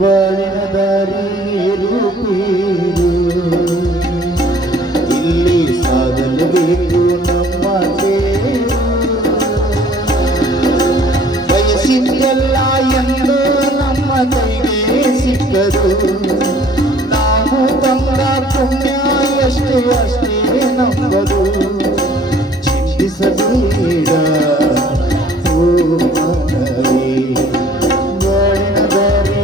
ಬಾಳಿನ ದಾರಿ ಇಲ್ಲಿ ಸಾಗಲೇಬೇಕು ನಮ್ಮ ಬಯಸಿದ್ದೆಲ್ಲ ಎಂದು ನಮ್ಮ ಕೈಗೆ ಸಿಕ್ಕದು ನಾವು ತಂದ ಪುಣ್ಯ ಎಷ್ಟೇ ಅಷ್ಟೇ ನಂಬದು ಚಿಂತಿಸಬೇಡ ಓ ಮನವೇ ಬಾಳಿನ ದಾರಿ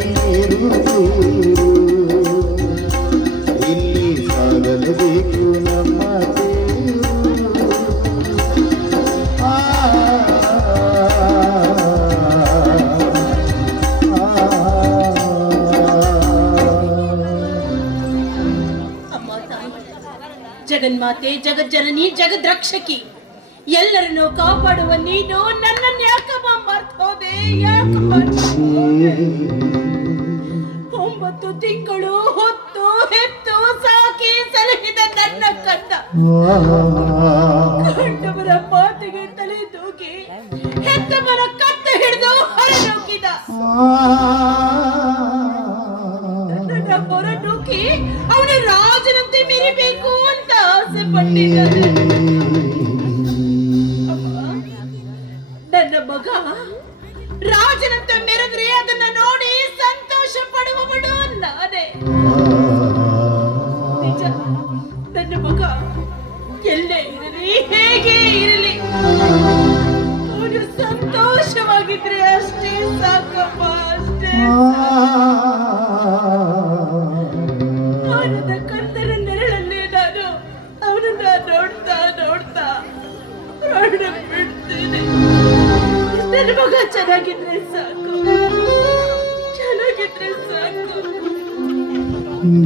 ಇಲ್ಲಿ ಸಾಗಲೇಬೇಕು ನಮ್ಮ ಜಗನ್ಮಾತೆ, ಜಗಜ್ಜನನಿ, ಜಗದ್ರಕ್ಷಕಿ, ಎಲ್ಲರನ್ನು ಕಾಪಾಡುವ ನೀನು ನನ್ನನ್ನು ಯಾಕಮ್ಮ ಮರ್ತೋದೆ? 9 ತಿಂಗಳು ಹೊತ್ತು ಹೆತ್ತು ಸಾಕಿ ಸಲಹಿದ ನನ್ನ ಕಂದ ಕಂಡವರ ಮಾತಿಗೆ ತಲೆ ತೂಗಿ ಹೆತ್ತವರ ಕತ್ತ ಹಿಡಿದು ಹೊರನೂಕಿದ ಹೊರನೂಕಿ ಅವನ ರಾಜನಂತೆ ಮೆರಿಬೇಕು ಅಂತ ಆಸೆ ಪಟ್ಟಿದ್ದಾರೆ. ನನ್ನ ಮಗ ರಾಜನಂತೆ ಮೆರೆದ್ರೆ ಅದನ್ನ ನೋಡಿ ಸಂತೋಷ ಪಡುವವಳು ನಾನೇ. ನಿಜ, ನನ್ನ ಮಗ ಎಲ್ಲೇ ಇರಲಿ ಹೇಗೆ ಇರಲಿ ಅವನು ಸಂತೋಷವಾಗಿದ್ರೆ ಅಷ್ಟೇ ಸಾಕಪ್ಪ, ಅಷ್ಟೇ. ಅವನದ ಕಂದನ ನೆರಳಲ್ಲಿ ನಾನು ಅವನನ್ನ ನೋಡ್ತಾ ನೋಡ್ತಾ ಪ್ರಾಣ ಬಿಡ್ತೇನೆ. ನನ್ನ ಮಗ ಚೆನ್ನಾಗಿದ್ರೆ ಸಾಕು, ಚೆನ್ನಾಗಿದ್ರೆ ಸಾಕು.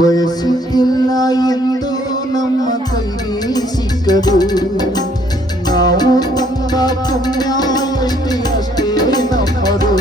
ಬಯಸುತ್ತಿಲ್ಲ ಎಂದು ನಮ್ಮ ಕೈಗೆ ಸಿಕ್ಕದು ನಾವು ತಂದ ಪುಣ್ಯ ಎಷ್ಟೇ ಅಷ್ಟೇ ನಮ್ಮದು.